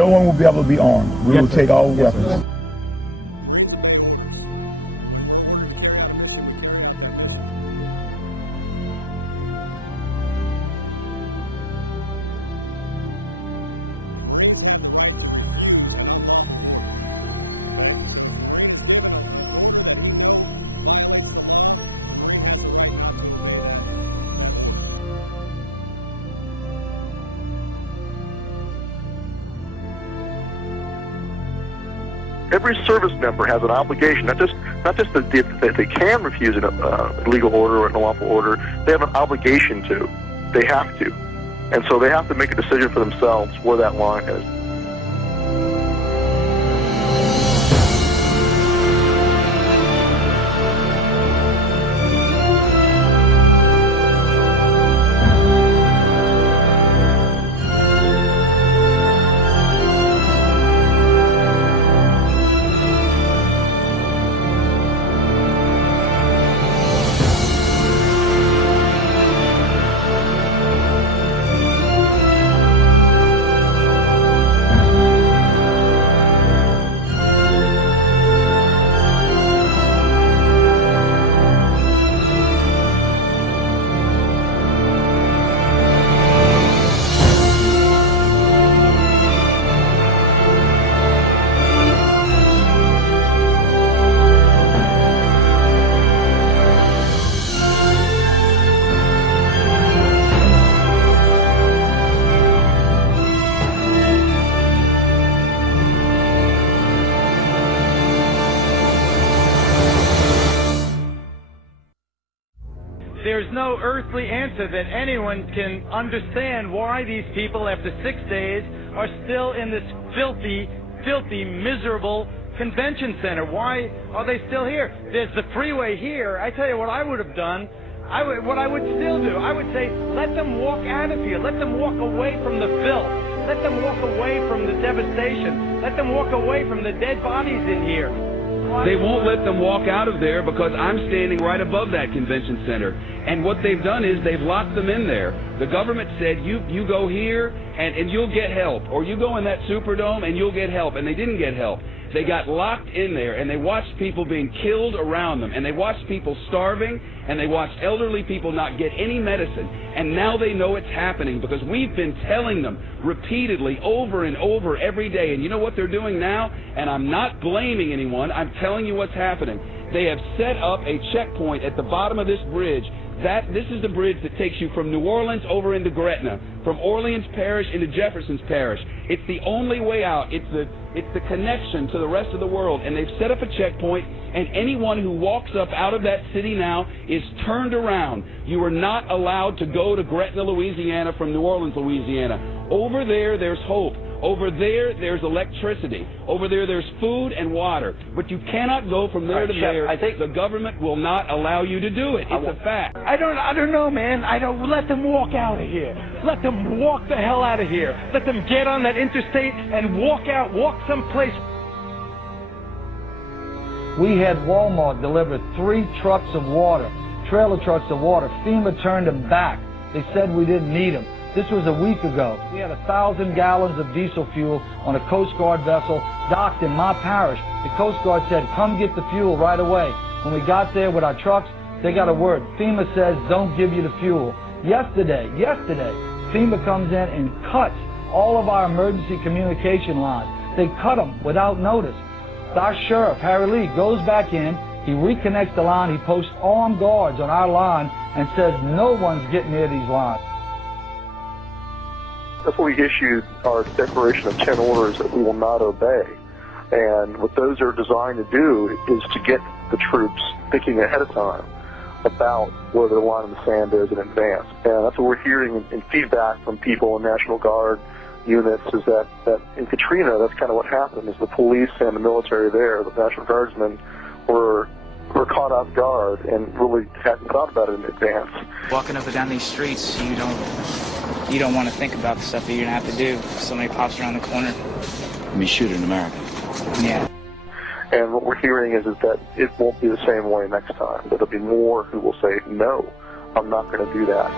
no one will be able to be armed. We will take all weapons. Every service member has an obligation, not just that they can refuse a legal order or an unlawful order. They have an obligation to. They have to. And so they have to make a decision for themselves where that line is. There's no earthly answer that anyone can understand why these people, after 6 days, are still in this filthy, miserable convention center. Why are they still here? There's the freeway here. I tell you what I would have done. What I would still do, I would say, let them walk out of here. Let them walk away from the filth. Let them walk away from the devastation. Let them walk away from the dead bodies in here. They won't let them walk out of there because I'm standing right above that convention center. And what they've done is they've locked them in there. The government said, you go here and you'll get help. Or you go in that Superdome and you'll get help. And they didn't get help. They got locked in there and they watched people being killed around them. And they watched people starving. And they watched elderly people not get any medicine. And now they know it's happening because we've been telling them repeatedly over and over every day. And you know what they're doing now? And I'm not blaming anyone. I'm telling you what's happening. They have set up a checkpoint at the bottom of this bridge. This is the bridge that takes you from New Orleans over into Gretna, from Orleans Parish into Jefferson's Parish. It's the only way out. It's the connection to the rest of the world. And they've set up a checkpoint, and anyone who walks up out of that city now is turned around. You are not allowed to go to Gretna, Louisiana from New Orleans, Louisiana. Over there, there's hope. Over there, there's electricity. Over there, there's food and water. But you cannot go from there to there. I think the government will not allow you to do it. It's a fact. I don't know, man. Let them walk out of here. Let them walk the hell out of here. Let them get on that interstate and walk someplace. We had Walmart deliver 3 trucks of water, trailer trucks of water. FEMA turned them back. They said we didn't need them. This was a week ago. We had 1,000 gallons of diesel fuel on a Coast Guard vessel docked in my parish. The Coast Guard said, come get the fuel right away. When we got there with our trucks, they got a word. FEMA says, don't give you the fuel. Yesterday, FEMA comes in and cuts all of our emergency communication lines. They cut them without notice. Our sheriff, Harry Lee, goes back in. He reconnects the line. He posts armed guards on our line and says no one's getting near these lines. That's why we issued our declaration of 10 orders that we will not obey. And what those are designed to do is to get the troops thinking ahead of time about where the line in the sand is in advance. And that's what we're hearing in feedback from people in National Guard units is that in Katrina, that's kind of what happened, is the police and the military there, the National Guardsmen, were caught off guard and really hadn't thought about it in advance. Walking up and down these streets, you don't want to think about the stuff that you're going to have to do if somebody pops around the corner. I mean, shoot an American. Yeah. And what we're hearing is that it won't be the same way next time. There'll be more who will say, no, I'm not going to do that.